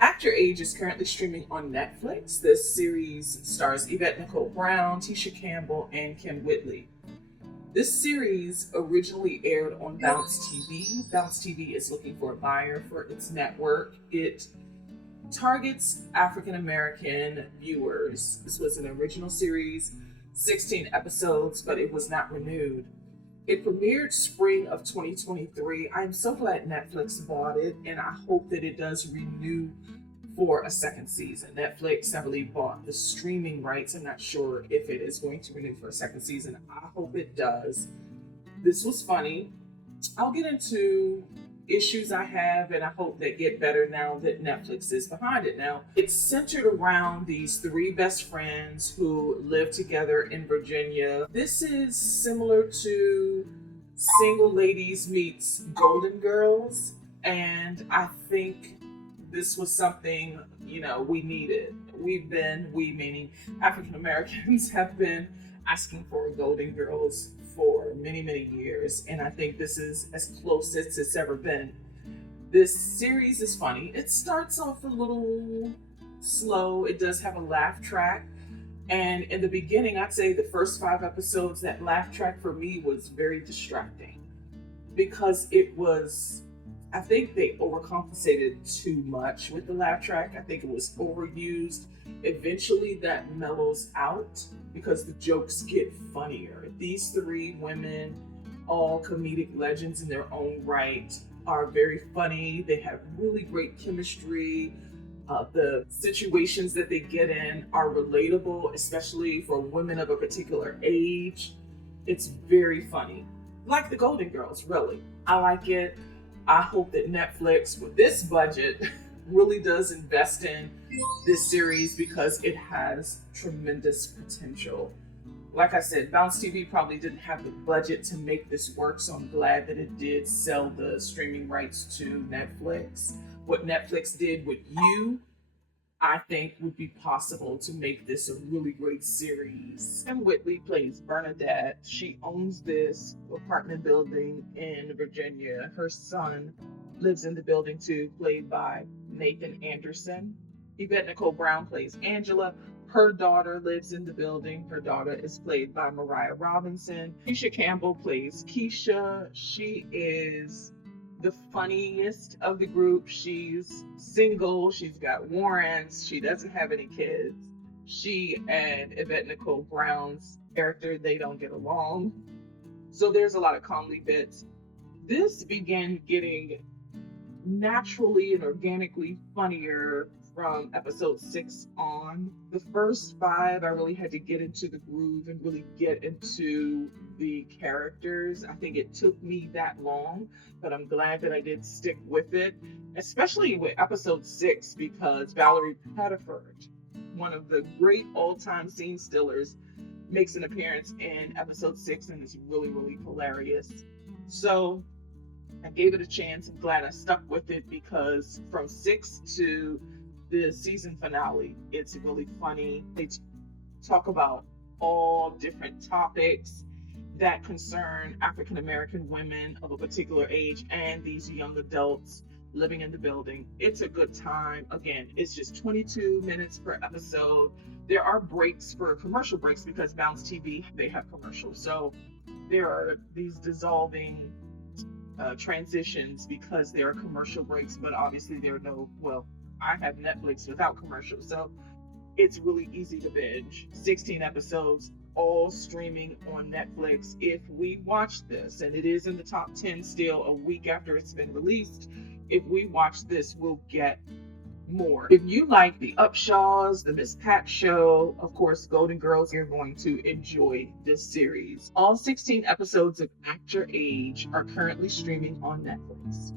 Actor Age is currently streaming on Netflix. This series stars Yvette Nicole Brown, Tisha Campbell, and Kim Whitley. This series originally aired on Bounce TV. Bounce TV is looking for a buyer for its network. It targets African American viewers. This was an original series, 16 episodes, but it was not renewed. It premiered spring of 2023. I'm so glad Netflix bought it, and I hope that it does renew for a second season. Netflix, I believe, bought the streaming rights. I'm not sure if it is going to renew for a second season. I hope it does. This was funny. I'll get into issues I have, and I hope they get better now that Netflix is behind it. Now, it's centered around these three best friends who live together in Virginia. This is similar to Single Ladies Meets Golden Girls, and I think this was something, we needed. We meaning African Americans, have been asking for Golden Girls for many, many years, and I think this is as close as it's ever been. This series is funny. It starts off a little slow. It does have a laugh track, and in the beginning, I'd say the first 5 episodes, that laugh track for me was very distracting because I think they overcompensated too much with the laugh track. I think it was overused. Eventually, that mellows out because the jokes get funnier. These three women, all comedic legends in their own right, are very funny. They have really great chemistry. The situations that they get in are relatable, especially for women of a particular age. It's very funny. Like the Golden Girls, really. I like it. I hope that Netflix, with this budget, really does invest in this series because it has tremendous potential. Like I said, Bounce TV probably didn't have the budget to make this work, so I'm glad that it did sell the streaming rights to Netflix. What Netflix did with You, I think would be possible to make this a really great series. And Whitley plays Bernadette. She owns this apartment building in Virginia. Her son lives in the building too, played by Nathan Anderson. Yvette Nicole Brown plays Angela. Her daughter lives in the building. Her daughter is played by Mariah Robinson. Tisha Campbell plays Keisha. She is the funniest of the group. She's single. She's got warrants. She doesn't have any kids. She and Yvette Nicole Brown's character, they don't get along. So there's a lot of comedy bits. This began getting naturally and organically funnier from episode 6 on. The first 5, I really had to get into the groove and really get into the characters. I think it took me that long, but I'm glad that I did stick with it, especially with episode 6, because Valerie Pettiford, one of the great all-time scene stealers, makes an appearance in episode 6 and is really, really hilarious. So I gave it a chance. I'm glad I stuck with it because from 6 to the season finale, it's really funny. They talk about all different topics that concern African American women of a particular age and these young adults living in the building. It's a good time. Again, it's just 22 minutes per episode. There are breaks for commercial breaks because Bounce TV, they have commercials. So there are these dissolving transitions because there are commercial breaks, but obviously there are no, well, I have Netflix without commercials, so it's really easy to binge. 16 episodes, all streaming on Netflix. If we watch this, and it is in the top 10 still a week after it's been released, if we watch this, we'll get more. If you like the Upshaws, the Miss Pat Show, of course, Golden Girls, you're going to enjoy this series. All 16 episodes of Actor Age are currently streaming on Netflix.